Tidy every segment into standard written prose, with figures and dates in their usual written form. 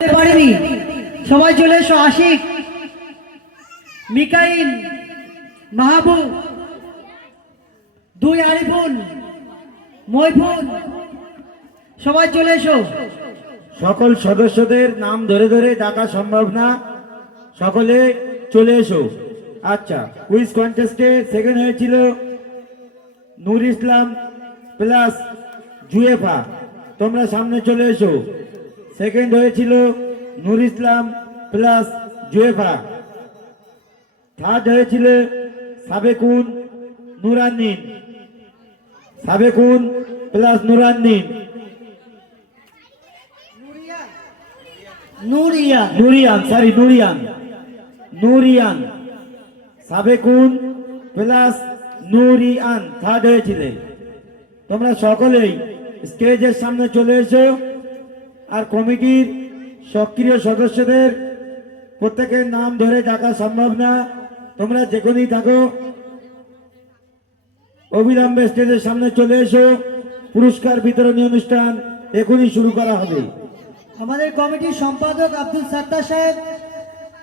পারিনি, সবাই চলে এসো। আশিক, মিকাইল, মাহবুব, দুই আরিফুল, মইফুল, সবাই চলে এসো। সকল সদস্যদের নাম ধরে ধরে ডাকা সম্ভব না, সকলে চলে এসো। আচ্ছা, কুইজ কন্টেস্টে সেকেন্ড হয়েছিল নূর ইসলাম প্লাস জুয়েফা, তোমরা সামনে চলে এসো। সেকেন্ড হয়েছিল নূর ইসলাম প্লাস জুয়েফা। থার্ড হয়েছিল সাবেকুন নুরান্নিন, সাবেকুন প্লাস নুরান্নিন। নুরিয়ান সাবেকুন প্লাস নুরিয়ান থার্ড হয়েছিলে। তোমরা সকলেই স্টেজের সামনে চলে এসো। আর কমিটির সক্রিয় সদস্যদের প্রত্যেকের নাম ধরে ডাকা সম্ভব না, তোমরা যেখানেই থাকো অবিলম্বে স্টেজের সামনে চলে এসো। পুরস্কার বিতরণী অনুষ্ঠান এখনই শুরু করা হবে। আমাদের কমিটির সম্পাদক আব্দুল সাত্তার সাহেব,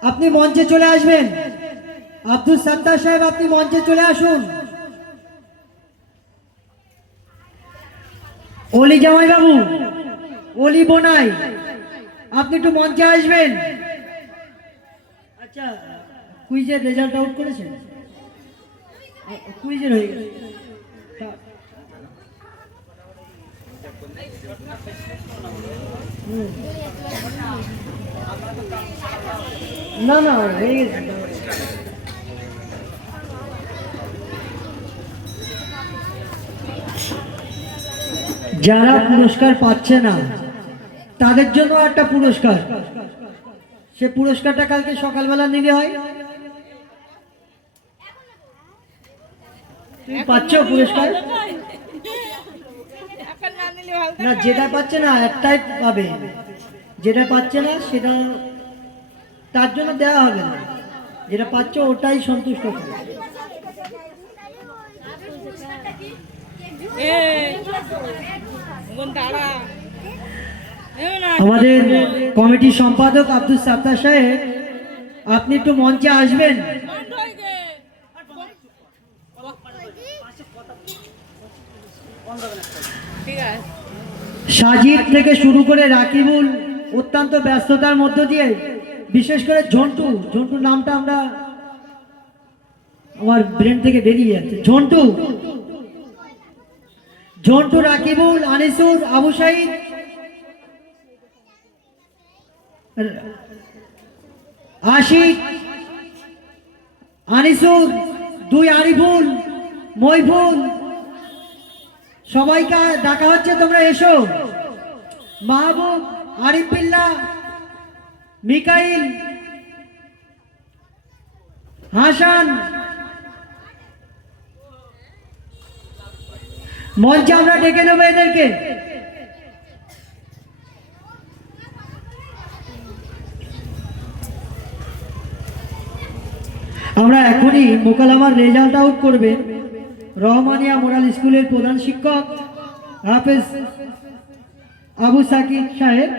আপনি মঞ্চে চলে আসবেন। আব্দুল সাত্তার সাহেব, আপনি মঞ্চে চলে আসুন। অলি জামাই বাবু, অলি বোনাই, আপনি একটু মঞ্চে আসবেন। আচ্ছা, কুইজের রেজাল্ট আউট করেছেন? কুইজের হয়ে গেছে। না না, হয়ে গেছে। যারা পুরস্কার পাচ্ছে না তাদের জন্য একটা পুরস্কার, সে পুরস্কারটা কালকে সকালবেলা নিলে হয়। তুমি পাচ্ছ পুরস্কার? না, যেটা পাচ্ছে না একটাই পাবে, যেটা পাচ্ছে না সেটা তার জন্য দেওয়া হবে না, যেটা পাচ্ছ ওটাই সন্তুষ্ট হবে। আমাদের কমিটির সম্পাদক আব্দুল সাত্তার সাহেব, আপনি একটু মঞ্চে আসবেন। সাজিদ থেকে শুরু করে রাকিবুল অত্যন্ত ব্যস্ততার মধ্য দিয়ে, বিশেষ করে ঝন্টু, ঝন্টু নামটা আমরা আমার ব্রেন থেকে বেরিয়ে যাচ্ছে। ঝন্টু, ঝন্টু, রাকিবুল, আনিসুর, আবু সাইদ, আশিক, আনিসুর, দুই আরিফুল, মইফুল, সবাইকে ডাকা হচ্ছে, তোমরা এসো। মাহবুব, আরিফ বিল্লাহ, মিকাইল, হাসান, মঞ্চে আমরা ডেকে নেবো এদেরকে। আমরা এখনই মোকালামার রেজাল্ট আউট করবে রহমানিয়া মোরাল স্কুলের প্রধান শিক্ষক হাফেজ আবু সাকিব সাহেব।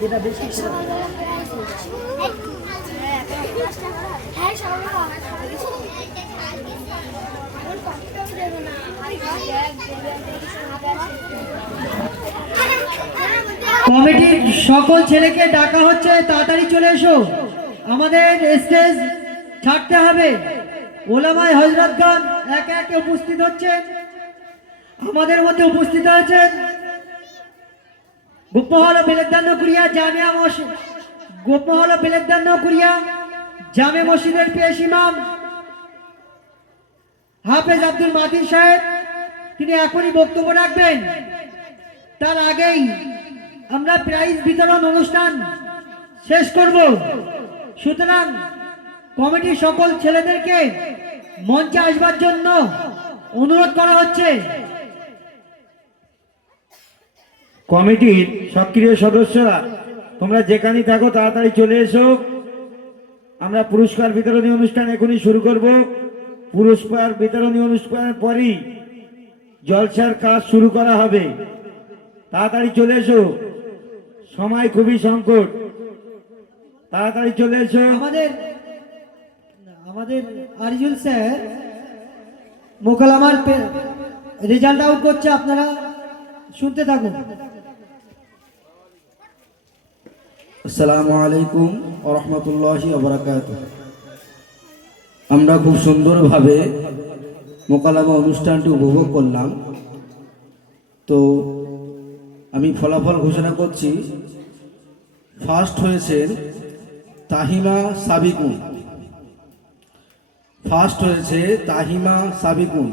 যেটা বেশি কমিটির সকল ছেলেকে ডাকা হচ্ছে, তাড়াতাড়ি চলে এসো, আমাদের স্টেজ ছাড়তে হবে। ওলামায়ে হযরতগণ একে একে উপস্থিত হচ্ছে, আমাদের মধ্যে উপস্থিত হয়েছেন গোপহল বেলেদান্ন কুরিয়া জামিয়া মসজিদ, গোপহল বেলেদান্ন কুরিয়া জামে মসজিদের পেশ ইমাম হাফেজ আব্দুল মাতিন সাহেব, তিনি এখনই বক্তব্য রাখবেন। তার আগেই আমরা প্রাইজ বিতরণ অনুষ্ঠান শেষ করব, সুতরাং কমিটির সকল ছেলেদেরকে মঞ্চে আসবার জন্য অনুরোধ করা হচ্ছে। কমিটির সক্রিয় সদস্যরা তোমরা যেখানেই থাকো তাড়াতাড়ি চলে এসো। আমরা পুরস্কার বিতরণী অনুষ্ঠান এখনই শুরু করব। পুরস্কার বিতরণী অনুষ্ঠানের পরই জলসার কাজ শুরু করা হবে। তাড়াতাড়ি চলে এসো, সময় খুবই সংকট, তাড়াতাড়ি চলে এসো। আমাদের আমাদের আরিজুল স্যার মোকালামার রেজাল্ট আউট করছে, আপনারা শুনতে থাকুন। আসসালামু আলাইকুম ওয়া রাহমাতুল্লাহি ওয়া বারাকাতুহু। আমরা খুব সুন্দরভাবে মোকালামা অনুষ্ঠানটি উপভোগ করলাম। তো আমি ফলাফল ঘোষণা করছি। ফার্স্ট হয়েছেন তাহিমা সাবিকুন, ফার্স্ট হয়েছে তাহিমা সাবিকুন।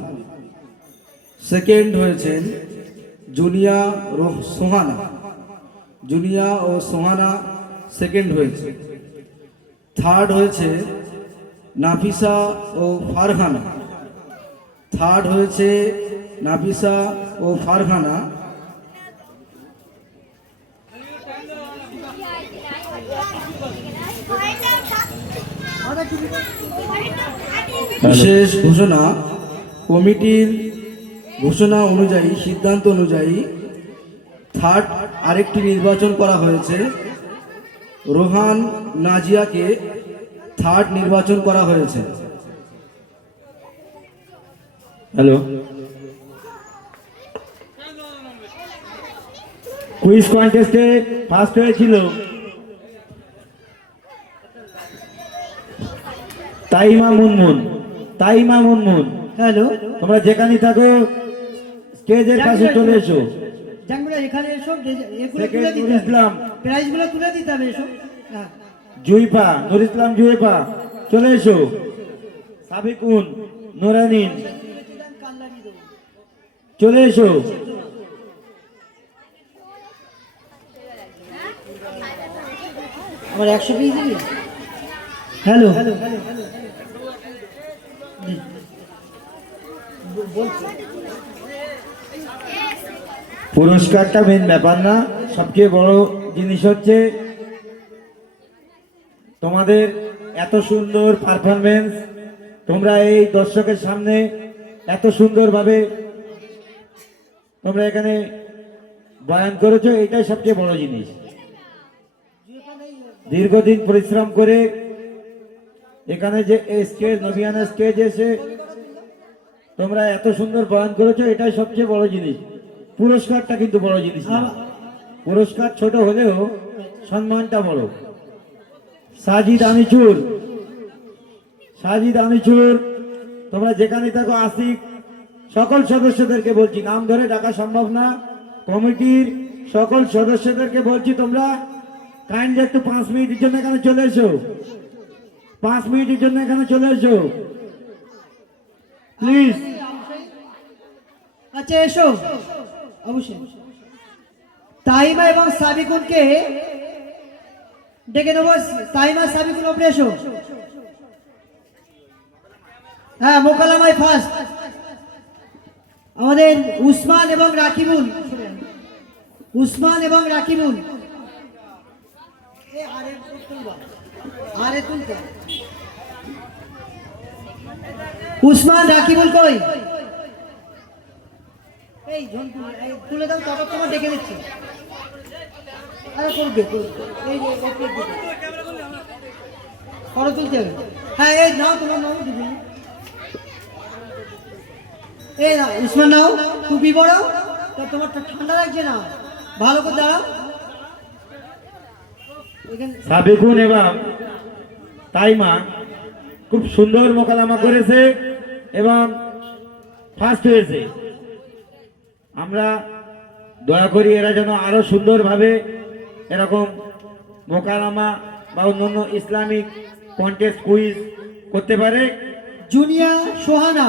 সেকেন্ড হয়েছেন জুনিয়া সোহানা, জুনিয়া ও সোহানা সেকেন্ড হয়েছে। থার্ড হয়েছে নাফিসা ও ফারহানা, থার্ড হয়েছে নাফিসা ও ফারহানা। বিশেষ ঘোষণা, কমিটির ঘোষণা অনুযায়ী, সিদ্ধান্ত অনুযায়ী থার্ড আরেকটি নির্বাচন করা হয়েছে। রোহান নাজিয়াকে থার্ড নির্বাচন করা হয়েছে। হ্যালো, কুইজ কন্টেস্টে ফার্স্ট হয়েছিল তাইমা মুনমুন। তাইমা মুনমুন, হ্যালো, তোমরা যেখানেই থাকো স্টেজের কাছে চলে এসো। জানগুলো এখানে এসো, এগুলো সেকেন্ড তুলে নুর দিতে হবে, ইসলাম, প্রাইজগুলো তুলে দিতে হবে। এসো, হ্যাঁ, জুইফা, নুর ইসলাম জুইফা চলে এসো। সাবিকুন, নুরানিন চলে এসো। আমার 100 পিস দিবি। হ্যালো, পুরস্কারটা মেন ব্যাপার না, সবচেয়ে বড় জিনিস হচ্ছে তোমাদের এত সুন্দর পারফরমেন্স। তোমরা এই দর্শকের সামনে এত সুন্দরভাবে তোমরা এখানে বয়ান করেছো, এটাই সবচেয়ে বড় জিনিস। দীর্ঘদিন পরিশ্রম করে এখানে যে স্টেজ, নবিয়ানা স্টেজ এসে তোমরা এত সুন্দর বয়ান করেছো, এটাই সবচেয়ে বড় জিনিস। পুরস্কারটা কিন্তু বড় জিনিস না, পুরস্কার ছোট হলেও সম্মানটা বড়। সাজিদ আনিচুর, সাজিদ আনিচুর, তোমরা যেখানে থাকো, আসিফ, সকল সদস্যদেরকে বলছি, নাম ধরে ডাকা সম্ভব না, কমিটির সকল সদস্যদেরকে বলছি তোমরা কাইন্ডলি একটু 5 মিনিটের জন্য এখানে চলে এসো, 5 মিনিটের জন্য এখানে চলে এসো প্লিজ। আচ্ছা এসো, অবশ্যই। তাইমা এবং সাবিকুনকে ডেকে নেবো। তাইমা, সাবিকুন ওপরে এসো। হ্যাঁ, মোকালামায় ফার্স্ট আমাদের উসমান এবং রাকিবুল, উসমান এবং রাকিবুল। উসমান রাকিবুল কই? এই ঝন্টু, এই তুলে দাও, তারপর তোমার ডেকে দিচ্ছি। আরে করবে, এই যে ফটো তুলতে হবে। হ্যাঁ, এই নাও, তোমার নাও দিবি। এই নাও উসমান, নাও টুপি পরো। তা তোমার ঠান্ডা লাগছে না, ভালো করে দাঁড়াও। সাবিকুন এবং তাইমা খুব সুন্দর মোকালামা করেছে এবং ফার্স্ট হয়েছে। আমরা দয়া করি এরা যেন আরো সুন্দরভাবে এরকম মোকালামা বা অন্যান্য ইসলামিক কন্টেস্ট কুইজ করতে পারে। জুনিয়া সোহানা,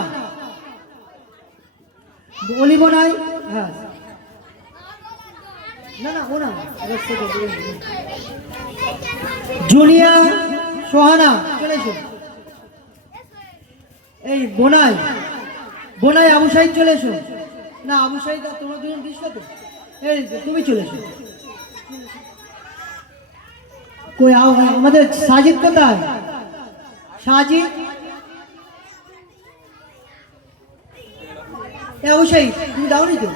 অলিবনাই, হ্যাঁ, না না ও না, জুনিয়া সোহানা চলে এসো। এই বোনাই, বোনাই আবু সাইদ চলে এসো। না, আবু সাইদ তোমরা দুজন দিস তো, এই তুমি চলে এসো। কই আমাদের সাজিদ কোথায়? সাজিদ, অবশ্যই তুমি দাওনি তো,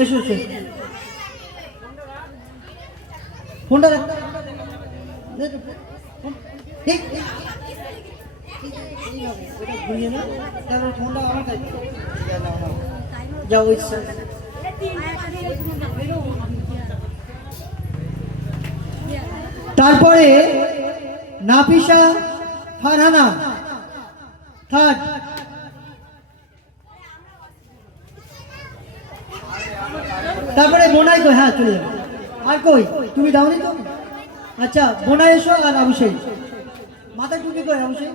এসো এসো, ফোনটা রাখ। ঠিক ওটা ঘুরিয়ে না, তারপরে ফোনটা আমার কাছে যাও ওই side। তারপরে নাফিসা ফারহানা থার্ড। তারপরে বোনাই কই, হ্যাঁ চলে যাবে। আর কই তুমি দাওনি তো? আচ্ছা বোনাই এসো, আর অবশ্যই মাথা টুপি কই অবশ্যই।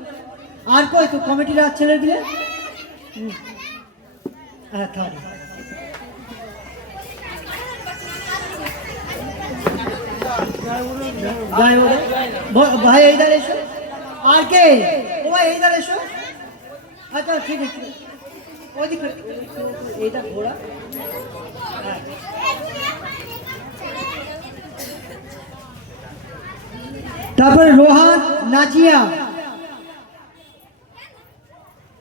আর কই তো কমিটির আর ছেলে দিলে, হ্যাঁ থার্ড। ভাই এইদার এসো। আর কে? ও ভাই এইদার এসো। আচ্ছা ঠিক আছে, ওইদিক এইটা ঘোড়া। হ্যাঁ। তারপরে রোহান নাজিয়া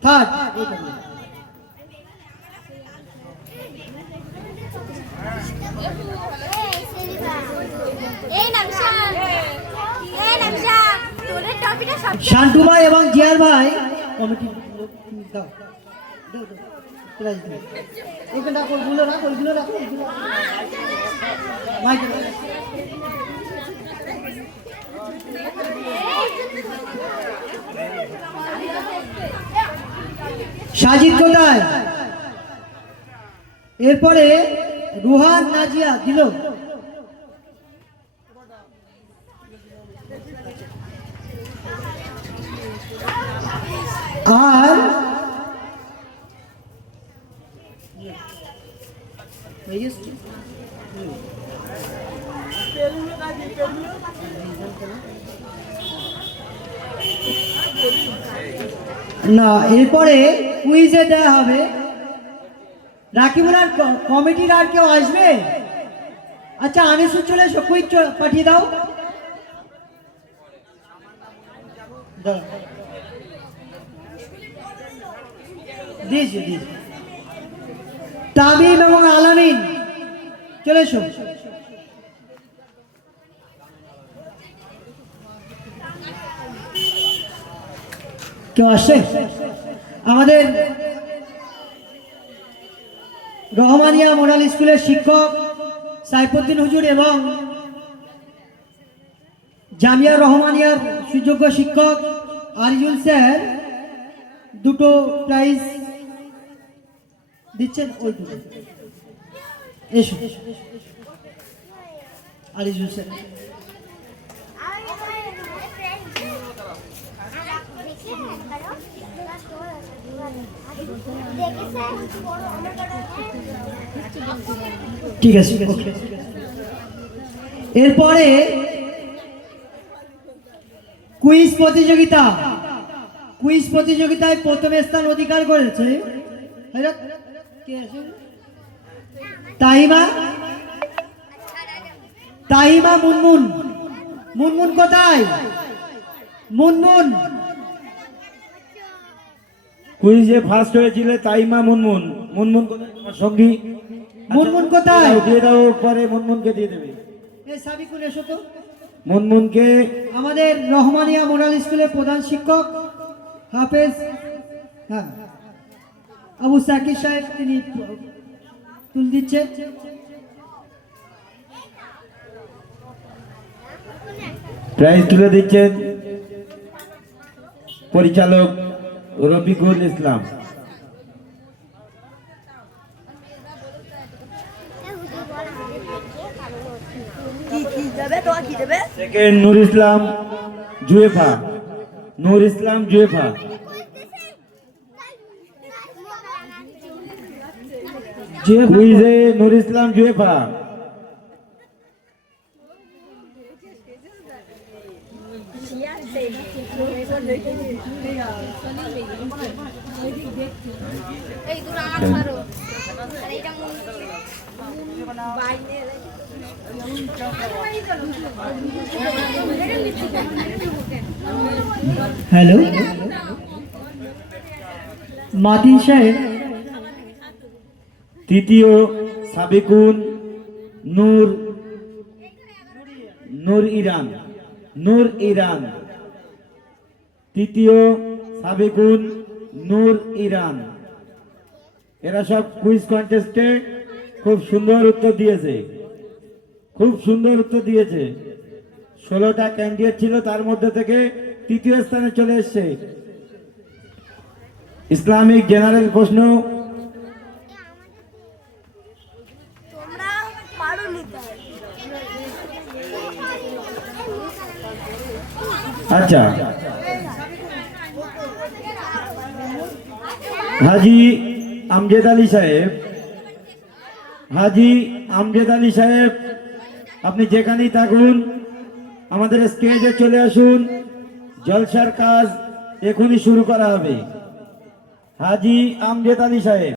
থার্ড। শান্তু ভাই এবং জিয়ার ভাই কমিটি দাও, দাও, দাও, প্রাইজ দাও। ওইখানে রাখো, ওইগুলো রাখো, ওইগুলো রাখো, ওইগুলো মাইকে দাও। সাজিদ কোথায়? এরপরে রুহান নাজিয়া দিল। আর না, এরপরে কুইজে দেওয়া হবে। রাকিবুলার কমিটির আর কেউ আসবে? আচ্ছা আনিসু চলে এসো, কুইজ পাঠিয়ে দাও। দিয়েছি দিয়েছি। তামিম এবং আলামিন চলে এসো। কেউ আসছে? আমাদের রহমানিয়া মডেল স্কুলের শিক্ষক সাইফুদ্দিন হুজুর এবং জামিয়া রহমানিয়ার সুযোগ্য শিক্ষক আরিজুল স্যার দুটো প্রাইজ দিচ্ছেন। ওই দুটো এসো আরিজুল স্যার। ঠিক আছে, এরপরে কুইজ প্রতিযোগিতা। কুইজ প্রতিযোগিতায় প্রথম স্থান অধিকার করেছে তাহিমা। তাহিমা মুনমুন। মুনমুন কোথায়? মুনমুন কুইজে ফার্স্ট হয়েছিল তাইমা মুনমুন। মুনমুন কোথায় তোমার সঙ্গী? মুনমুন কোথায়? দিয়ে দাও, পরে মুনমুনকে দিয়ে দেবে। এই সাবিকুল এসো তো। মুনমুনকে আমাদের রহমানিয়া মডেল স্কুলের প্রধান শিক্ষক হাফেজ, হ্যাঁ আবু সাকির সাহেব, তিনি তুল দিচ্ছেন। প্রাইজ তুলে দিচ্ছেন পরিচালক রফিকুল ইসলাম। সেকেন্ড নূর ইসলাম জুয়েফা। নূর ইসলাম জুয়েফা। কুইজে নূর ইসলাম জুয়েফা। হ্যালো মাতিন সাহেব, তৃতীয় সাবিকুন নূর নূর ইরান নূর ইরান তৃতীয় সাবিকুন নূর ইরান। এরা সব কুইজ কন্টেস্টে খুব সুন্দর উত্তর দিয়েছে, খুব সুন্দর উত্তর দিয়েছে। 16টা ক্যান্ডিডেট ছিল, তার মধ্যে থেকে তৃতীয় স্থানে চলে এসছে। ইসলামিক জেনারেল প্রশ্ন তোমরা পারো নিতে আচ্ছা, হাজি আমজেদ আলী সাহেব, হাজি আমজেদ আলী সাহেব, আপনি যেখানেই থাকুন আমাদের স্টেজে চলে আসুন, জলসার কাজ এখনই শুরু করা হবে। হাজি আমজেদ আলী সাহেব।